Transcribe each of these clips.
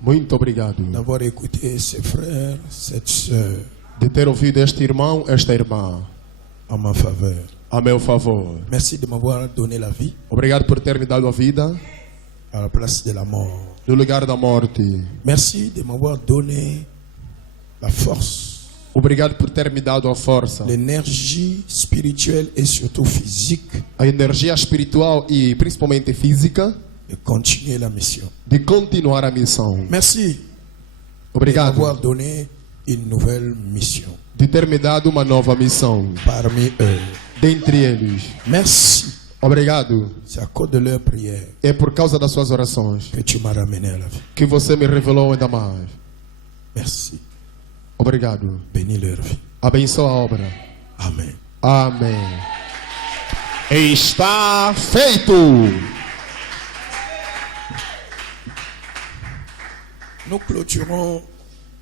Muito obrigado d'avoir écouté ces frères, cette sœur de ter ouvido este irmão, esta irmã, en ma faveur. a meu favor. Merci de m'avoir donné la vie Obrigado por ter me dado a vida à la place de la mort. no lugar da morte. Merci de m'avoir donné la force, Obrigado por ter me dado a força, l'énergie spirituelle et surtout physique a energia espiritual e principalmente física de continuer la mission. de continuar a missão. Merci de Obrigado m'avoir donné une nouvelle mission de ter me dado uma nova missão parmi eux. dentre eles. Merci. Obrigado. C'est à cause de leur prière É por causa das suas orações que tu m'as ramené à la vie. que você me revelou ainda mais. Merci. Obrigado. Bénis leur vie. Abençoa a obra. Amen. Amém. Está feito. Nous clôturons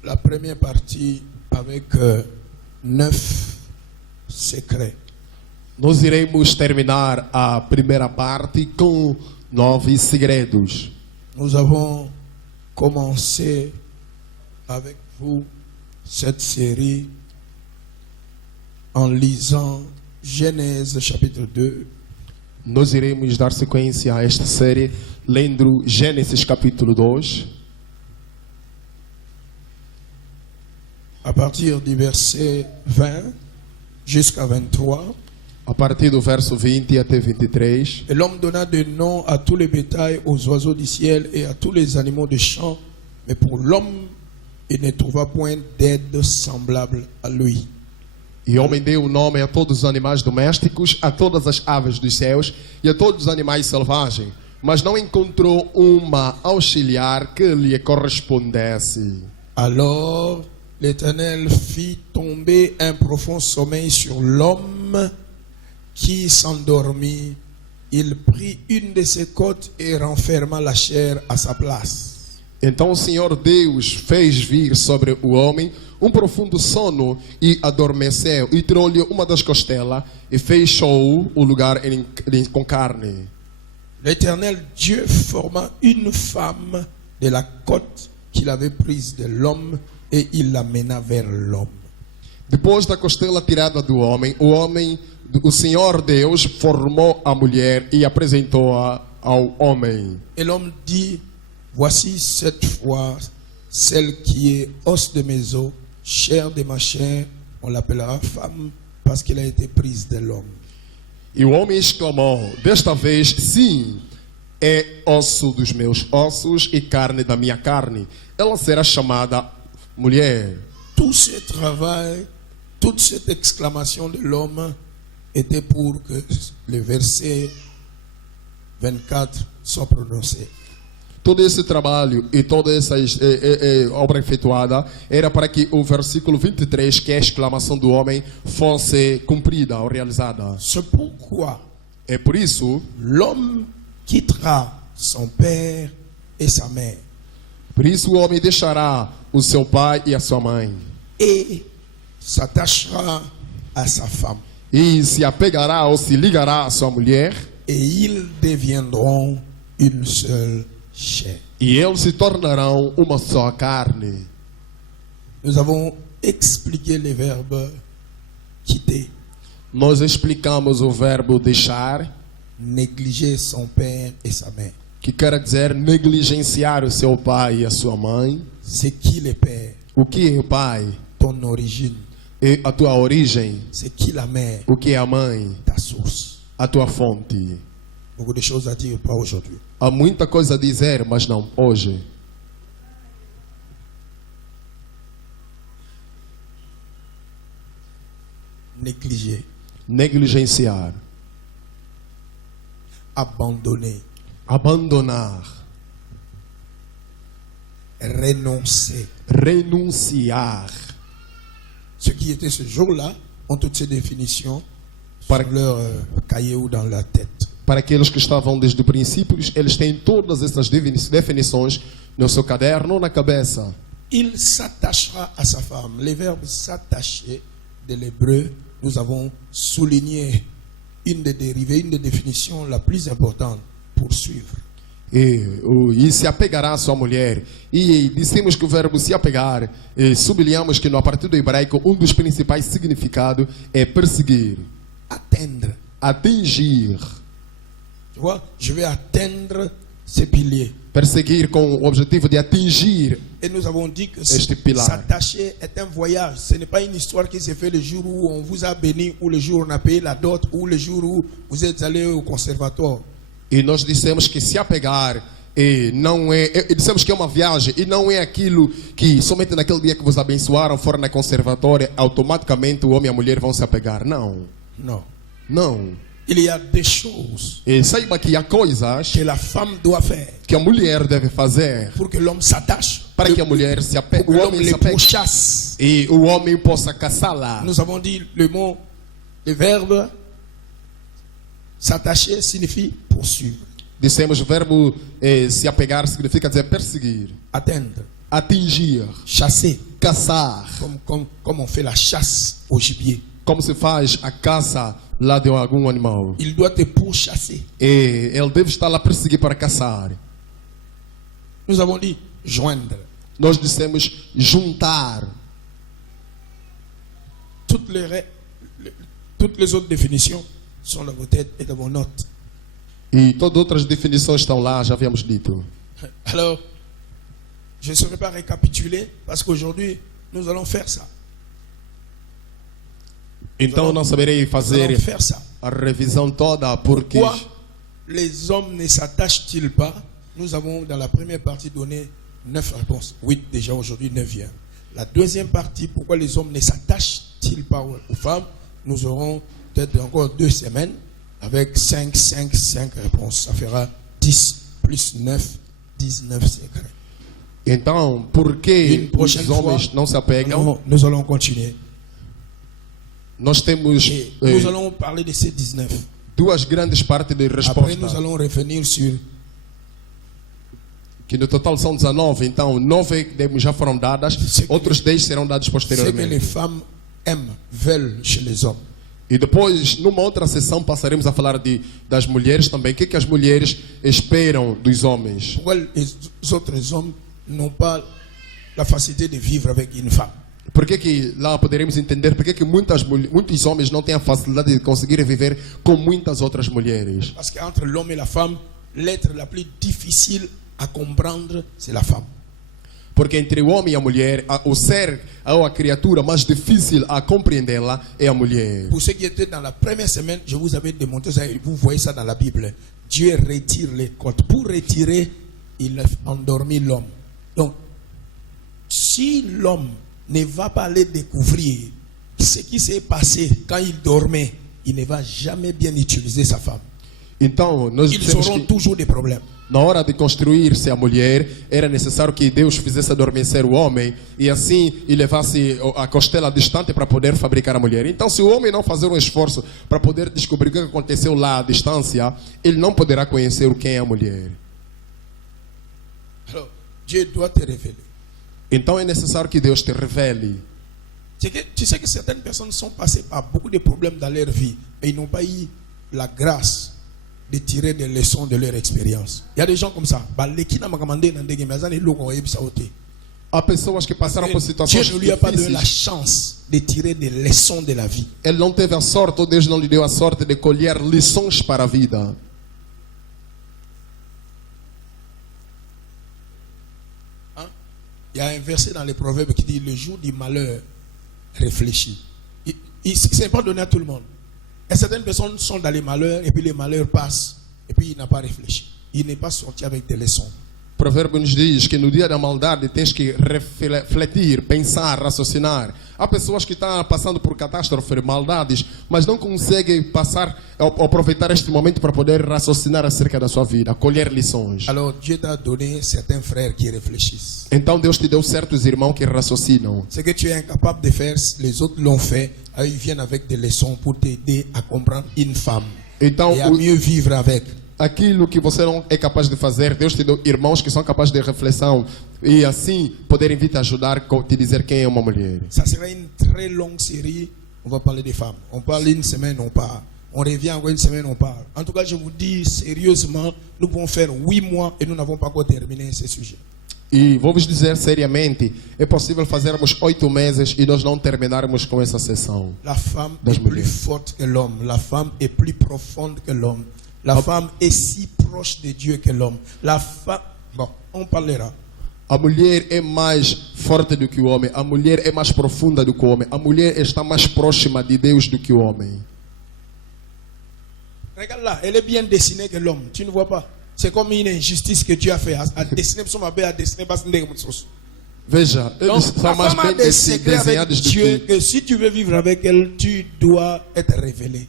la première partie avec 9 secrets. Nós iremos terminar a primeira parte com 9 segredos. Nous avons commencé avec vous cette série en lisant Genèse chapitre 2, Nós iremos dar sequência a esta série lendo Gênesis capítulo 2, à partir du verset 20 jusqu'à 23. a partir do verso 20 até 23. Et l'homme donna des noms à tous les bétails, aux oiseaux du ciel et à tous les animaux des champs. Mais pour l'homme, il ne trouva point d'aide semblable à lui. E o homem deu o nome a todos os animais domésticos, a todas as aves dos céus e a todos os animais selvagens, mas não encontrou uma auxiliar que lhe correspondesse. Alors l'Éternel fit tomber un profond sommeil sur l'homme qui s'endormit. Il prit une de ses côtes et renferma la chair à sa place. Então o Senhor Deus fez vir sobre o homem um profundo sono e adormeceu, e tirou-lhe uma das costelas e fechou o lugar com carne. L'Éternel Dieu forma une femme de la côte qu'il avait prise de l'homme et il l'amena vers l'homme. Depois da costela tirada do homem, o Senhor Deus formou a mulher e apresentou-a ao homem. Et l'homme dit, voici cette fois celle qui est os de mes os, chair de ma chair, on l'appellera femme parce qu'elle a été prise de l'homme. E o homem exclamou, desta vez, sim, é osso dos meus ossos e carne da minha carne. Ela será chamada mulher. Tout ce travail, toute cette exclamation de l'homme était pour que le verset 24 soit prononcé. Todo esse trabalho e toda essa obra efetuada era para que o versículo 23, que é a exclamação do homem, fosse cumprida ou realizada. C'est pourquoi É por isso, l'homme quittera son père et sa mère o homem deixará o seu pai e a sua mãe et s'attachera à sa femme. e se apegará ou se ligará à sua mulher Et ils deviendront une seule chair. e eles se tornarão uma só carne. Nous avons expliqué les verbes quitter, Nós explicamos o verbo deixar, négliger son père et sa mère. que quer dizer negligenciar o seu pai e a sua mãe. C'est qui le père? O que é o pai? Ton origine. E a tua origem. C'est qui la mère? O que é a mãe? Ta source. A tua fonte. Beaucoup de choses à dire, pas aujourd'hui. Há muita coisa a dizer, mas não hoje. Négliger, Negligenciar, abandonner, abandonar, renoncer. renunciar. Ceux qui étaient ce jour-là ont toutes ces définitions Par- sur leur cahier ou dans la tête. Para aqueles que estavam desde o princípio, eles têm todas essas definições no seu caderno ou na cabeça. Il s'attachera à sa femme. Les verbes s'attacher de l'hébreu, nous avons souligné une des dérivées, une des définitions la plus importante pour suivre. E se apegará à sua mulher. E dissemos que o verbo se apegar, sublinhamos que no partir do hebraico, um dos principais significados é perseguir, atteindre. atingir. Tu vois, je vais atteindre ces piliers. Perseguir com o objetivo de atingir. Et nous avons dit que Este pilar. s'attacher est un voyage. Ce n'est pas une histoire qui s'est fait le jour où on vous a béni, ou le jour où on a payé la dot, ou le jour où vous êtes allé au conservatoire. E nós dissemos que se apegar não é. Dissemos que é uma viagem e não é aquilo que somente naquele dia que vos abençoaram, foram na conservatória, automaticamente o homem e a mulher vão se apegar. Não. Non. Não. Il y a des choses E saiba que há coisas que la femme doit faire que a mulher deve fazer pour que l'homme s'attache, para que a mulher se apegue, pour que o l'homme homem se les apegue pourchasse. e o homem possa caçá-la. Nous avons dit le verbe s'attacher signifie poursuivre, Dissemos o verbo se apegar significa dizer perseguir, atteindre, atingir, chasser, caçar, comme on fait la chasse au gibier. como se faz a caça lá de algum animal. Il doit te pourchasser. E ele deve estar lá a perseguir para caçar. Nous avons dit joindre. Nós dissemos juntar. Toutes les autres définitions sont dans vos têtes et dans vos notes. E todas outras definições estão lá, já havíamos dito. Alors, je ne saurais pas récapituler parce qu'aujourd'hui, nous allons faire ça. Então eu não saberei Nous fazer allons faire ça. a revisão toda porque Pourquoi les hommes ne s'attachent-ils pas? Nous avons dans la première partie donné 9 réponses. 8 déjà, aujourd'hui 9e. La deuxième partie, pourquoi les hommes ne s'attachent-ils pas aux femmes? Nous aurons peut-être encore 2 semaines avec 5 réponses. Ça fera 10 plus 9, 19 secrets. então por que Une prochaine os homens fois, não se apegam? nous allons continuer. Nós temos Et nous allons parler de ces 19. duas grandes partes de Après, resposta, nous allons revenir sur que no total são 19, então 9 já foram dadas, que- outros 10 serão dados ce que les posteriormente. femmes aiment, veulent chez les hommes. E depois, numa outra sessão, passaremos a falar das mulheres também. O que as mulheres esperam dos homens? Pourquoi les autres hommes n'ont pas la facilité de vivre avec une femme? Por que lá poderemos entender por que muitos homens não têm a facilidade de conseguir viver com muitas outras mulheres? Parce qu'entre l'homme et la femme, l'être la plus difficile à comprendre, c'est la femme. Porque entre o homem e a mulher, o ser ou a criatura mais difícil a compreendê-la é a mulher. Pour ceux qui étaient dans la première semaine, je vous avais démontré ça et vous voyez ça dans la Bible. Dieu retire les côtes. Pour retirer, il a endormi l'homme. Donc, si l'homme ne va pas aller découvrir ce qui s'est passé quand il dormait, il ne va jamais bien utiliser sa femme. Então, nós Ils dissemos auront que toujours des problèmes. na hora de construir-se a mulher, era necessário que Deus fizesse adormecer o homem e assim e levasse a costela distante para poder fabricar a mulher. Então, se o homem não fazer um esforço para poder descobrir o que aconteceu lá à distância, ele não poderá conhecer quem é a mulher. Alors, Dieu doit te révéler. Então, é necessário que Deus te revele. Tu sais que certaines personnes sont passées par beaucoup de problèmes dans leur vie et ils n'ont pas eu la grâce de tirer des leçons de leur expérience. Il y a des gens comme ça. Há pessoas que passaram por Dieu situações ne lui a pas donné la difíceis. chance de tirer des leçons de la vie. Ele não teve a sorte, ou Deus não lhe deu a sorte de colher lições para a vida. Hein? Il y a un verset dans les Proverbes qui dit: le jour du malheur, réfléchis. Ce n'est pas donné à tout le monde. Et certaines personnes sont dans les malheurs et puis les malheurs passent et puis il n'a pas réfléchi. Il n'est pas sorti avec des leçons. O provérbio nos diz que no dia da maldade tens que refletir, pensar, raciocinar. Há pessoas que estão passando por catástrofes, maldades, mas não conseguem passar, aproveitar este momento para poder raciocinar acerca da sua vida, colher lições. Alors Dieu t'a donné certains frères qui réfléchissent. Então Deus te deu certos irmãos que raciocinam. Ce que tu es incapable de faire, les autres l'ont fait. Alors ils viennent avec des leçons pour t'aider à comprendre une femme Então, et à mieux vivre avec. aquilo que você não é capaz de fazer, Deus te deu irmãos que são capazes de reflexão e assim poderem vir te ajudar a te dizer quem é uma mulher. Ça sera une très longue série. On va parler des femmes. On parle une semaine, On revient encore une semaine, on parle. En tout cas, je vous dis sérieusement, nous pouvons faire 8 mois et nous n'avons pas encore terminé ce sujet. E vou vos dizer seriamente, é possível fazermos 8 meses e nós não terminarmos com essa sessão. La femme Das est plus mulheres. forte que l'homme. La femme est plus profonde que l'homme. La femme est si proche de Dieu que l'homme. La femme... Bon, on parlera. A mulher é mais forte do que o homem. A mulher é mais profunda do que o homem. A mulher está mais próxima de Deus do que o homem. Regarde là, elle est bien dessinée que l'homme. Tu ne vois pas? C'est comme une injustice que Dieu a fait. À dessiner, à dessiner, Veja, eles donc, são la mais femme a bem des secrets avec desenhados do Dieu que... que si tu veux vivre avec elle, tu dois être révélé.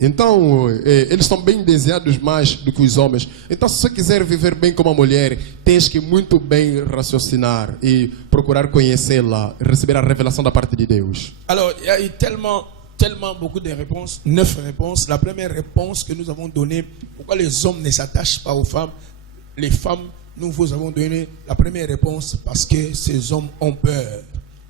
Então, eles são bem desenhados mais do que os homens. Então, se você quiser viver bem como a mulher, tens que muito bem raciocinar e procurar conhecê-la, receber a revelação da parte de Deus. Alors, il y a eu tellement beaucoup de réponses, 9 réponses. La première réponse que nous avons donnée, pourquoi les hommes ne s'attachent pas aux femmes, les femmes, nous vous avons donné la première réponse parce que ces hommes ont peur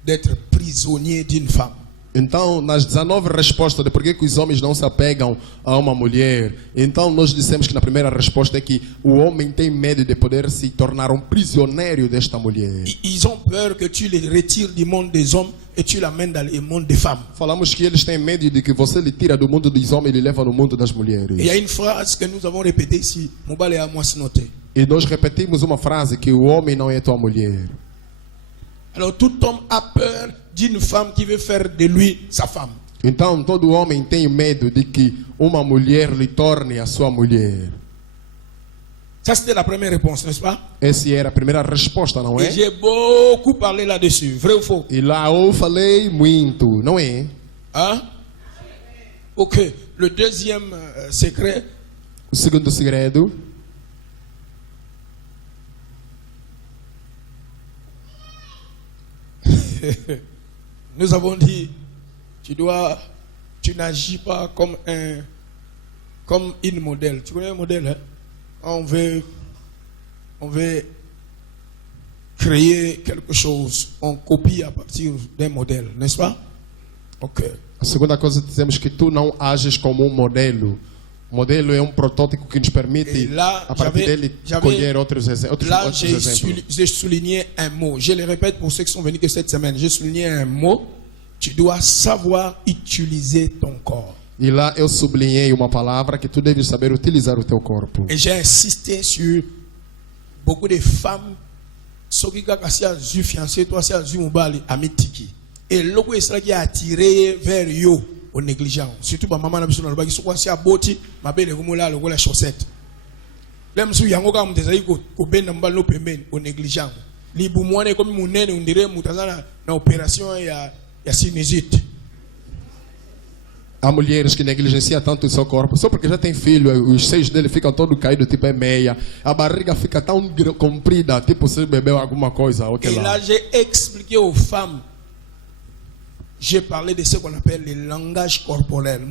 d'être prisonniers d'une femme. Então, nas 19 respostas de por que os homens não se apegam a uma mulher, então nós dissemos que na primeira resposta é que o homem tem medo de poder se tornar um prisioneiro desta mulher. Ils ont peur que tu les retires du monde des hommes et tu l'amènes dans le monde des femmes. Falamos que eles têm medo de que você lhe tira do mundo dos homens e lhe leva no mundo das mulheres. Et il y a une phrase que nous avons répétée ici. Mobile et à moi se noter. E nós repetimos uma frase que o homem não é tua mulher. Alors tout homme a peur d'une femme qui veut faire de lui sa femme. Então todo homem tem medo de que uma mulher lhe torne a sua mulher. Ça c'était la première réponse, n'est-ce pas? Essa era a primeira resposta, não Et é? j'ai beaucoup parlé là-dessus. Vrai ou faux? E lá eu falei muito, não é? Hein? Ok. Le deuxième secret, O segundo segredo, nous avons dit, tu n'agis pas comme une modèle. Tu connais un modèle, hein? On veut créer quelque chose, on copie à partir d'un modèle, n'est-ce pas? Ok. a segunda coisa dizemos que tu não ages como um modelo. O modelo é um protótipo que nos permite, Et là, a partir dele, colher outros exemplos. Là, j'ai souligné un mot. Je le répète pour ceux qui sont venus que cette semaine. J'ai souligné un mot. Tu dois savoir utiliser ton corps. E lá eu sublinhei uma palavra que tu deves saber utilizar o teu corpo. Et j'ai insisté sur beaucoup de femmes. Ceux qui ont vu fiancé, toi, c'est vu mobile à Mitiki. Et le logo est cela qui a attiré vers yo au négligent. Surtout ma maman n'a besoin de le bagage. Soit c'est à boti, ma belle est là, le la chaussette. Même si yango comme des aïe ko ben n'ambal no pemen au négligent. Li boumouane comme mon nene on dirait moutazana na opération ya sinusite. Há mulheres que negligenciam tanto o seu corpo, só porque já tem filho, os seios dele ficam todo caídos, tipo é meia, a barriga fica tão comprida, tipo se bebeu alguma coisa. Et là, j'ai expliqué aux femmes, j'ai parlé de ce qu'on appelle le langage corporel.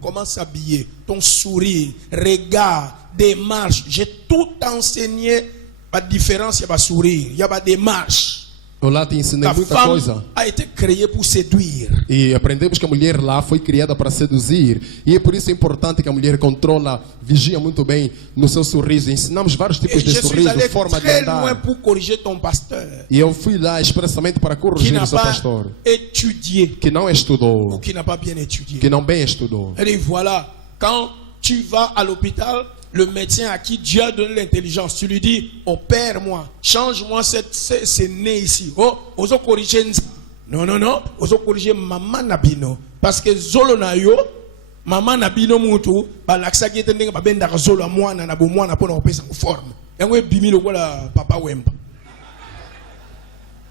Comment s'habiller, ton sourire, regard, démarche. J'ai tout enseigné. Pas de différence, il y a pas de sourire, il y a pas de démarche. Lá te ensinei La muita femme coisa. a été créée pour séduire. E aprendemos que a mulher lá foi criada para seduzir. E é por isso importante que a mulher controla, vigia muito bem no seu sorriso. Ensinamos vários tipos Et de je suis sorriso, allé forma de très loin andar. pour corriger ton pasteur E eu fui lá expressamente para qui corrigir n'a o seu pas pastor, étudié que não ou estudou, qui n'a pas bien étudié. que não bem estudou. Et voilà, quand tu vas à l'hôpital, le médecin à qui Dieu a donné l'intelligence, tu lui dis, opère-moi, change-moi ce nez ici. Oh, oso corriger. Non, oso corriger maman nabino. Parce que zolo na yo, maman nabino mutu, ba laksa ki etende ba benda ka zolo mwana na bo mwana pona opesa ko forme. Yango bimi lokola papa wemba.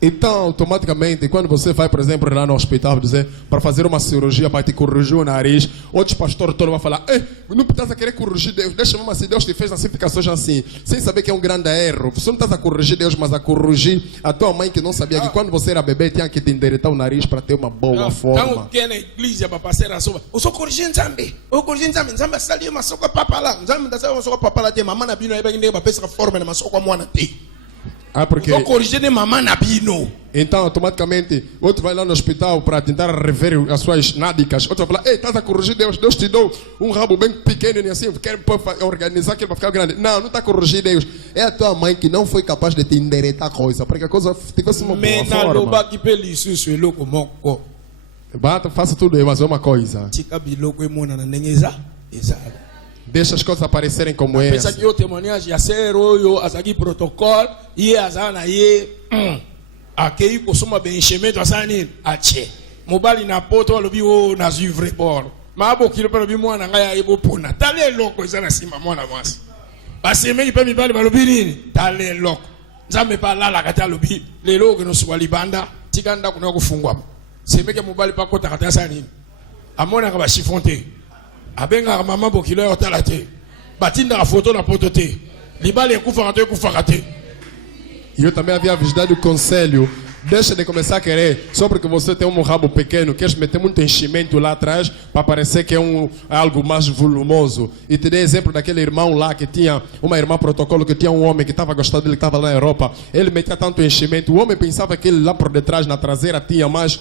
Então, automaticamente, quando você vai, por exemplo, lá no hospital, dizer, para fazer uma cirurgia, para te corrigir o nariz, outros pastores todos vão falar, não estás a querer corrigir Deus, deixa mesmo assim, Deus te fez assim, fica só assim, sem saber que é um grande erro. Você não estás a corrigir Deus, mas a corrigir a tua mãe que não sabia que quando você era bebê, tinha que te endireitar o nariz para ter uma boa forma. Quand on na igreja para passer a sova, o só corrigir Nzambe, o corrigir Nzambe sali ma soko papa lá, Nzambe da soko papa lá te, maman na bino aí ba ngende ba pesa forma na masoko mwana te. Ah, porque Faut corriger des mamans nabino. então automaticamente outro vai lá no hospital para tentar rever as suas nádicas. Outro vai falar: ei, estás a corrigir Deus. Deus te deu um rabo bem pequeno e assim, quer organizar aquilo para ficar grande. Não, não está a corrigir Deus. É a tua mãe que não foi capaz de te endereitar a coisa, para que a coisa tivesse uma boa forma. Bata, faça tudo, mas é uma coisa. Deixa as coisas aparecerem como é. Pensa que o témoignage ya sero asa ki protocole ye asa na ye akei kosoma be enchimento asa ni ache mobali na poto lobi o na vivre bor ma bo kilo pe bi mwana ngaya ebo pona tale loko eza na sima mwana mwasi basi meki pe mibali balobi nini tale loko nzambe pa lala kata lobi lelo ke no suwa libanda tikanda kuna kufungwa semeke mobali pa kota kata asa nini amona ka ba chifonte abenga mama bokilo ya otala te batinda ka photo na poto te libale ekufa te ekufa te. Eu também havia visitado o conselho. Deixa de começar a querer, só porque você tem um rabo pequeno, queres meter muito enchimento lá atrás para parecer que é algo mais volumoso. E te dei exemplo daquele irmão lá que tinha uma irmã protocolo, que tinha um homem que estava gostando dele, que estava lá na Europa. Ele metia tanto enchimento, o homem pensava que ele lá por detrás, na traseira, tinha mais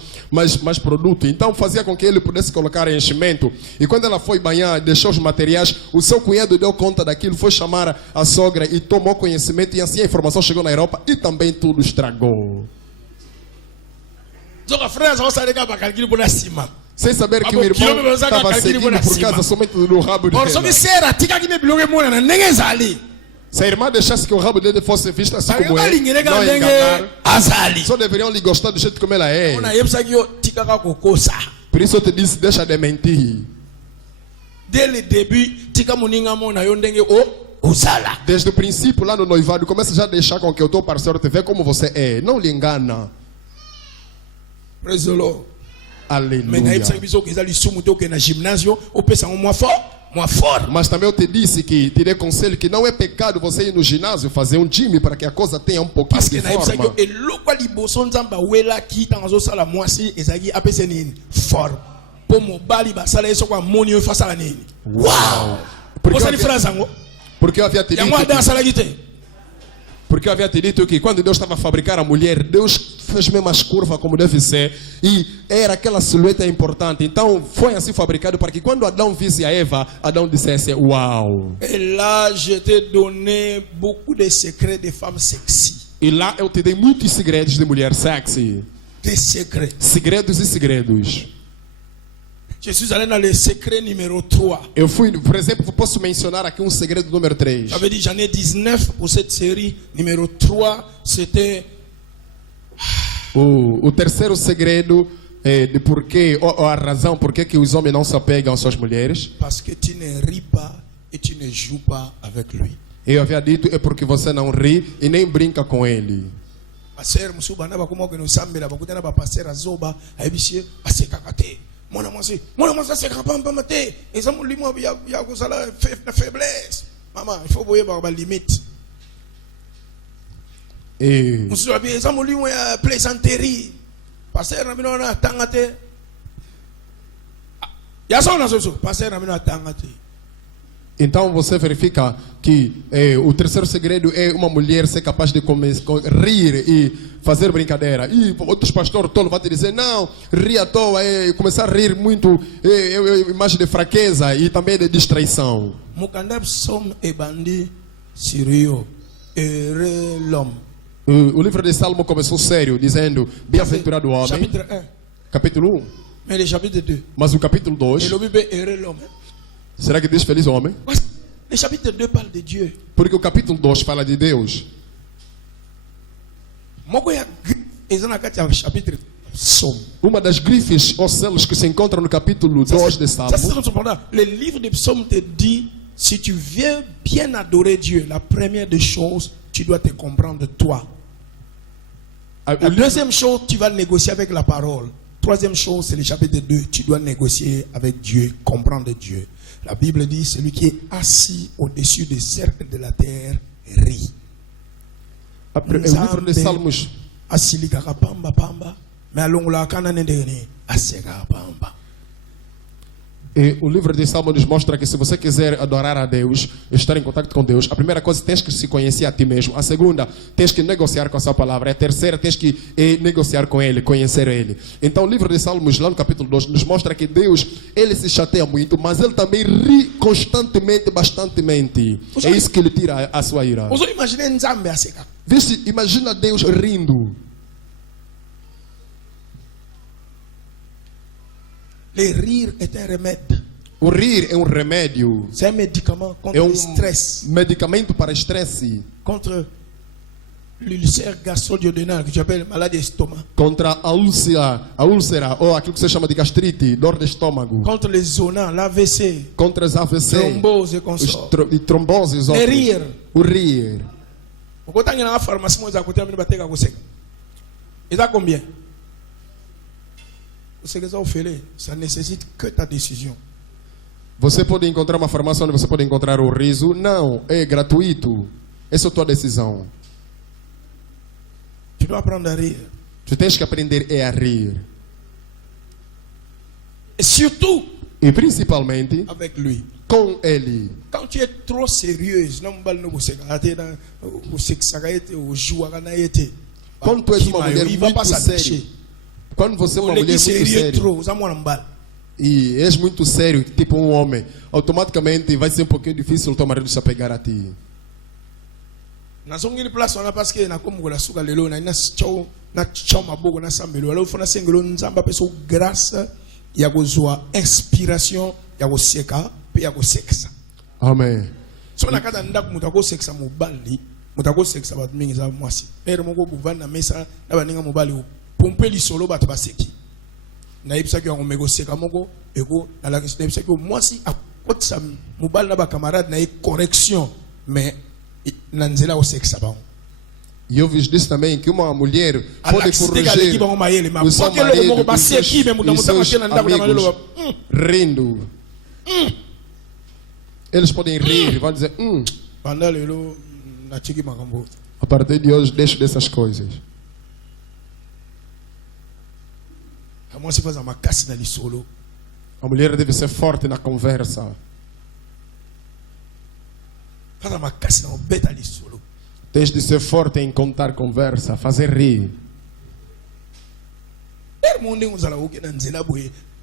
produto. Então fazia com que ele pudesse colocar enchimento. E quando ela foi banhar, deixou os materiais, o seu cunhado deu conta daquilo, foi chamar a sogra e tomou conhecimento. E assim a informação chegou na Europa e também tudo estragou. Sem saber que o irmão estava seguindo por causa somente do rabo dele. Se a irmã deixasse que o rabo dele fosse visto assim como é, não enganar, só deveriam lhe gostar do jeito como ela é. Por isso eu te disse, deixa de mentir. Desde o princípio, lá no noivado, começa já a deixar com que o teu parceiro te vê como você é. Não lhe engana. Praise the Lord. Aleluia. Mas também eu te disse que te dei conselho que não é pecado você ir no ginásio fazer um time para que a coisa tenha um pouquinho de forma. Uau! Porque eu havia te dito porque eu havia te dito que quando Deus estava a fabricar a mulher, Deus fez mesmo as curvas como deve ser. E era aquela silhueta importante. Então foi assim fabricado para que quando Adão visse a Eva, Adão dissesse: uau. Et là, je t'ai donné beaucoup de secrets de femmes sexy. E lá eu te dei muitos segredos de mulher sexy. Des secrets. Segredos e segredos. Je suis allé dans le secret numéro 3. Eu fui, por exemplo, posso mencionar aqui um segredo número 3. J'avais dit j'en ai 19 pour cette série. Numéro 3, c'était o terceiro segredo de porquê, ou a razão por que os homens não se apegam às suas mulheres. Parce que tu ne ris pas et tu ne joues pas avec lui. Eu havia dito é porque você não ri e nem brinca com ele. Passer musuba na bakoma que no sambela bakutana ba passer azoba aibishe asekakate. Mon amour c'est grand pas maté. Et ça mon limo ya ko sala faiblesse. Maman, il faut voyer ba limite. Et musuba bi ça mon limo ya plaisanterie. Passer na bino na tangate. Ya só na so passer na bino na tangate. então você verifica que o terceiro segredo é uma mulher ser capaz de rir e fazer brincadeira. E outros pastores tolos vão te dizer: não, rir à toa, começar a rir muito é imagem de fraqueza e também de distraição. O livro de Salmo começou sério, dizendo: bem-aventurado o homem. Capítulo 1. Mas o capítulo 2. Será que diz feliz homem? Le chapitre 2 parle de Dieu. Porque o capítulo 2 fala de Deus. Uma das grifes ou selos que se encontram no capítulo 2 de Salmo. Le livre de Psaume te dit: si tu veux bien adorer Dieu, la première des choses, tu dois te comprendre toi. La deuxième chose, tu vas négocier avec la parole. Troisième chose, c'est le chapitre 2. Tu dois négocier avec Dieu, comprendre Dieu. La Bible dit: celui qui est assis au-dessus des cercles de la terre rit. O livro de Salmos. E o livro de Salmo nos mostra que se você quiser adorar a Deus, estar em contato com Deus, a primeira coisa tens que se conhecer a ti mesmo. A segunda, tens que negociar com a sua palavra. A terceira, tens que negociar com Ele, conhecer Ele. Então o livro de Salmos, lá no capítulo 2, nos mostra que Deus, Ele se chateia muito, mas Ele também ri constantemente, bastantemente. É isso que Ele tira a sua ira. Vous imaginez Nzambe aseka. Vê-se, imagina Deus rindo. Le rire est un remède. O rir é um remédio. C'est un médicament contre É le stress, medicamento para estresse. contre l'ulcère gastro-duodénal que tu appelles maladie d'estomac, Contra a úlcera ou aquilo que se chama de gastrite, dor de estômago. contre les zonants, l'AVC, Contra as AVC, thrombose et os consorts. e tromboses. Le rire. O rir. Quand tu as une pharmacie, tu as côté de battre à côté. Et ça combien? C'est que ça au fait, ça nécessite que ta décision. Você pode encontrar uma farmácia onde você pode encontrar o riso? Não, é gratuito. Essa é a tua decisão. Tu dois apprendre à rire. Tu tens que aprender a rir. Et surtout E principalmente avec lui. com Ele. Quand tu es trop sérieuse, non, Quando tu és uma mulher il va pas muito séria, s'attacher. quando você é uma mulher muito Sérieux séria trop, ça moi l'emballe. e és muito sério, tipo um homem, automaticamente vai ser um pouquinho difícil o teu marido se apegar a ti. Na zongi place on a parce que na comme la souka lelo na chao maboko na sambelo alors faut na sengelo nzamba peso grâce ya kozwa inspiration ya koseka pe ya kosekisa. Amém. So na kata ndako mutako sekisa mobali mutako sekisa bat mingi za mwasi ere moko buvana na mesa na baninga mobali pompe lisolo bat baseki na yebisa ki yango meko seka moko eko na la question yebisa ki mwasi akotisa mobali na ba camarade na correction mais na nzela osekisa bango. E eu vos disse também que uma mulher pode corrigir o seu marido e seus amigos rindo. Eles podem rir e vão dizer, a partir de hoje deixo dessas coisas. A mulher deve ser forte na conversa. Tens de ser forte em contar conversa, fazer rir.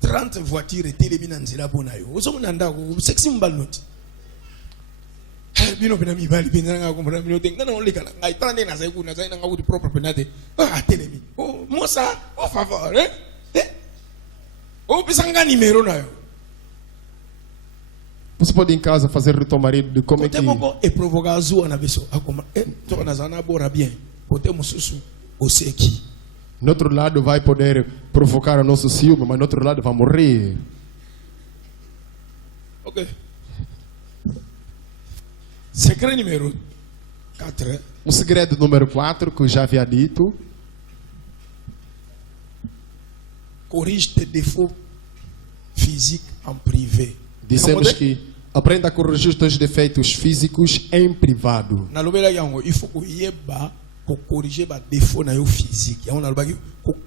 30 voitures et télémina nzela bona yo. Ozo munanda ko sexy mbalnoti. Bino pena mi bali pena nga ko mbona bino tenga na oleka ngai tande na sai kuna sai na nga kuti propre penate. Ah telemi. Oh moça, por favor, Oh pisanga número na yo. Você pode em casa fazer rir teu marido de como é que e provocar azul na pessoa. Akoma to na zana bora bien. Pote mususu oseki. No outro lado vai poder provocar o nosso ciúme, mas no outro lado vai morrer. Ok. Segredo número 4. O segredo número 4, que eu já havia dito. Corrige tes défauts physiques en privé. Dissemos que aprenda a corrigir os teus defeitos físicos em privado. Na lobela yango, il faut que yeba pour corriger ba défaut na yo physique. Ya on a lobaki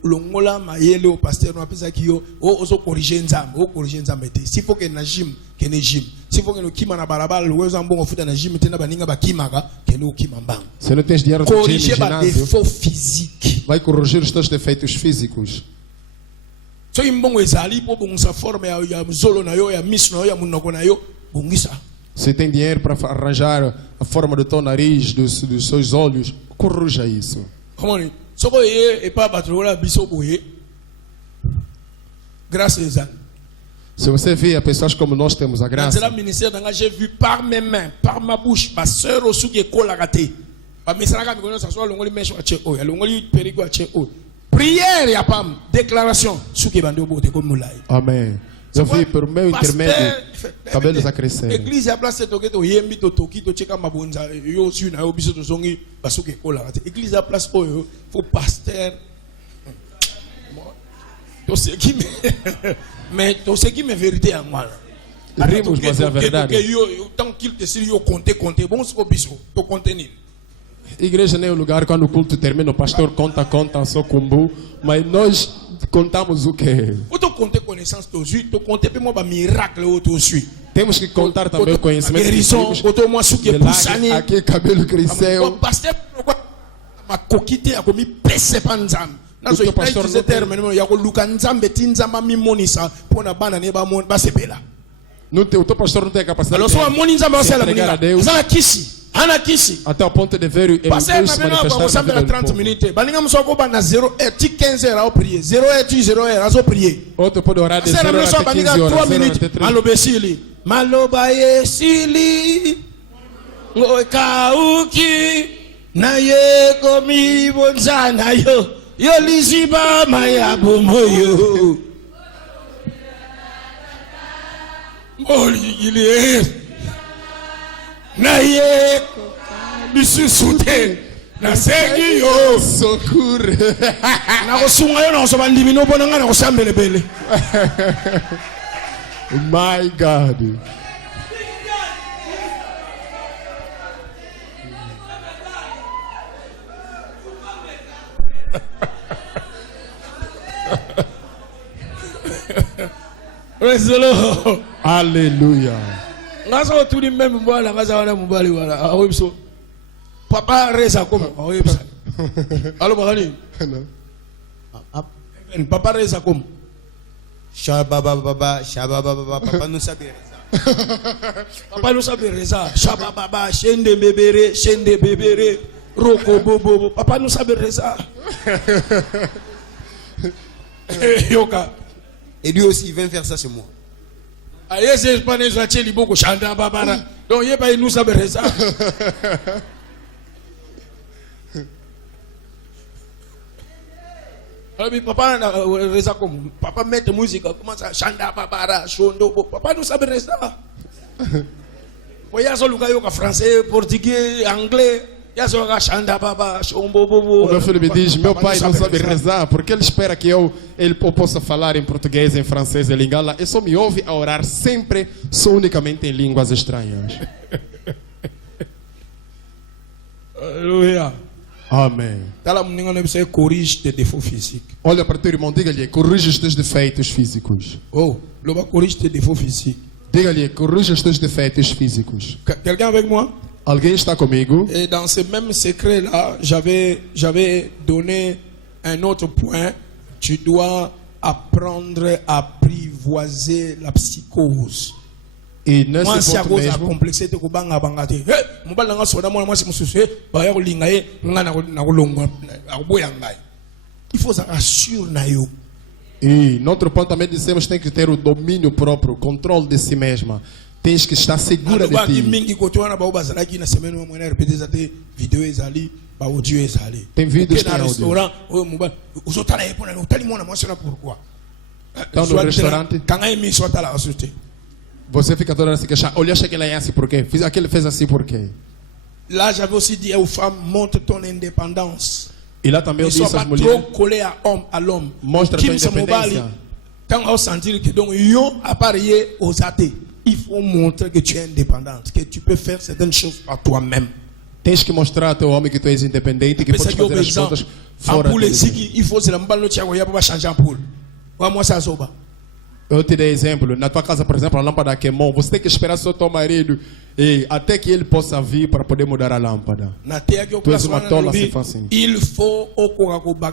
longola mayele au pasteur no apesa ki yo ozo corriger nzambe, o corriger nzambe te. S'il faut que na gym, que na gym. S'il faut que no kima na balabala, lo wezo mbongo futa na gym te na baninga ba kimaka, que no kima mbang. Se não tens dinheiro para corriger ba défaut physique. Vai corrigir os teus defeitos físicos. So imbongo ezali po bonsa forme ya zolo na yo, ya miss na yo, ya munoko na yo, bongisa. Se tem dinheiro para arranjar a forma do teu nariz, dos seus olhos, corrija isso. Comment soko ye e pa batrola biso boye. Grâce à se você vê pessoas como nós temos a graça. Dans le ministère j'ai vu par mes mains, par ma bouche, ma sœur osu qui kola raté. Ba misala ka mikono sa so longoli mesho ache o, ya longoli perigo ache o. Prière ya pam, déclaration suki bando bote comme mulai. Amen. Eu vi por meu intermédio cabelos a crescer. Église a place toke to yembi to toki to cheka mabonza yo su na yo biso to zongi basuke kola raté. Église a place oyo faut pasteur. To ce qui mais to ce qui me vérité en moi. Rimos, mas é a verdade. Tant qu'il te sirve yo compter bon ce biso to contenir. Igreja nem é o lugar quando o culto termina, o pastor conta só cumbu, mas nós contamos o quê? O to compter connaissance tout de suite, tu compter moi ba miracle tout de suite. Temos que contar também o conhecimento guérison, auto moi sou que poussani. Aqui cabelo cresceu. Pasteur ma kokite akomi pese panzam. Nazo pasteur ce terme no ya ko luka nzambe tinzamba mi monisa pona bana ne ba mon ba sepela. O teu pastor não tem a capacidade de entregar a Deus até o ponto de ver e manifestar na vida do povo. Outro pode orar de 0 até 15 horas, 0 até 3. Maloba esili ngokauki na ye komi bonzana yo liziba mayabo moyo. Oli na ye bisusute na segi yo socorro na kosunga yo na so bandimi no bona ngana ko sambelebele. My God. Praise the Lord. Hallelujah. Ngaso tu di même mbala ngaza wana mbali wala awebso. Papa reza comme awebso. Allo magani. Papa reza comme. Shababa papa nous sabe reza. Papa nous sabe reza. Shababa shende bebere roko bobo. Papa nous sabe reza. Yoka. Et lui aussi, il vient faire ça chez moi. Donc, il pas nous saber ça. Papa reza comme papa met musique comment ça chanda babara shondo papa nous saber ça. Voyage luka yoka français, portugais, anglais. O meu filho me diz, meu pai não sabe rezar, porque ele espera que ele possa falar em português, em francês, em lingala. Ele só me ouve a orar sempre, só unicamente em línguas estranhas. Aleluia. Amém. Corrige tes défauts physiques. Olha para o teu irmão, diga-lhe, corrige os teus defeitos físicos. Oh, corrige tes défauts physiques. Diga-lhe, corrige os teus defeitos físicos. Quelqu'un avec moi? Alguém está comigo? Et dans ce même secret-là, j'avais donné un autre point. Tu dois apprendre à apprivoiser la psychose. Et nesse ponto mesmo, complexité ko banga bangate. Mobala nga soda mwana mwasi mususu ba ya kolinga ye nga na kolonga akuboya ngai. Il faut ça assure na yo. E no outro ponto também dissemos que tem que ter o domínio próprio, o controle de si mesma. Tens que estar segura de ti. Tem vídeos, tem áudio. Então no restaurante, você fica toda hora se queixar. Olha, achei que ela é assim por quê? Aquele fez assim por quê? Là, j'avais aussi dit aux femmes, montre ton indépendance. E lá também eu disse às mulheres, trop collé à l'homme. Mostra tua independência. Quand on sentit que donc yon appareillé aux athées. Il faut montrer que tu es indépendante, que tu peux faire certaines choses par toi-même. Tens que mostrar ao teu homem que tu és independente e que podes fazer as coisas fora de ti. Il faut se lembrar no Tiago para changer a poule. Vamos a soba. Eu te dei exemplo. Na tua casa, por exemplo, a lâmpada queimou. Você tem que esperar só teu marido até que ele possa vir para poder mudar a lâmpada. Tu és uma tola se faz assim. Il faut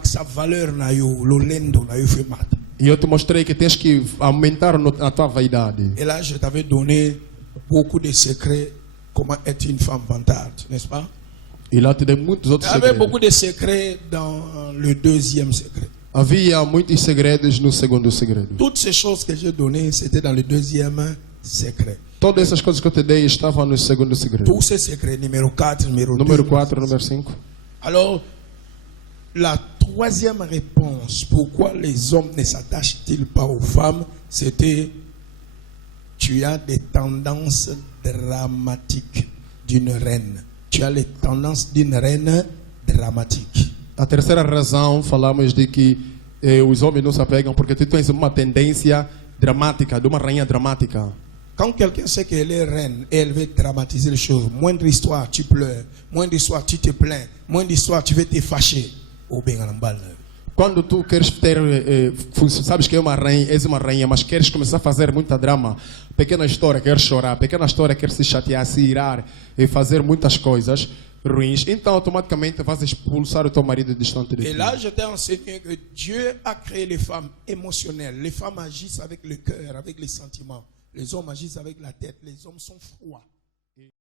que sa valeur na yo, lo lendo na yo foi mata. E eu te mostrei que tens que aumentar a tua vaidade. Et là, je t'avais donné beaucoup de secrets comment être une femme vantard, n'est-ce pas? E lá te dei muitos outros segredos. Il y avait beaucoup de secrets dans le deuxième secret. Havia muitos segredos no segundo segredo. Toutes ces choses que j'ai données, c'était dans le deuxième secret. Todas essas coisas que eu te dei estavam no segundo segredo. Tous ces secrets, numéro 4, numéro 2. Número 4, número 5. Alors, la troisième réponse, pourquoi les hommes ne s'attachent-ils pas aux femmes, c'était tu as des tendances dramatiques d'une reine. Tu as les tendances d'une reine dramatique. A terceira razão, falamos de que os homens não se apegam porque tu tens uma tendência dramática, de uma rainha dramática. Quand quelqu'un sait qu'elle est reine et elle veut dramatiser les choses, moindre histoire, tu pleures, moindre histoire, tu te plains, moindre histoire, tu veux te fâcher. Quando tu queres ter, sabes que és uma rainha, mas queres começar a fazer muita drama, pequena história, queres chorar, pequena história, queres se chatear, se irar e fazer muitas coisas ruins, então automaticamente vas expulsar o teu marido distante de Et ti. là, je t'ai enseigné que Dieu a créé les femmes émotionnelles. Les femmes agissent avec le cœur, avec les sentiments. Les hommes agissent avec la tête. Les hommes sont froids.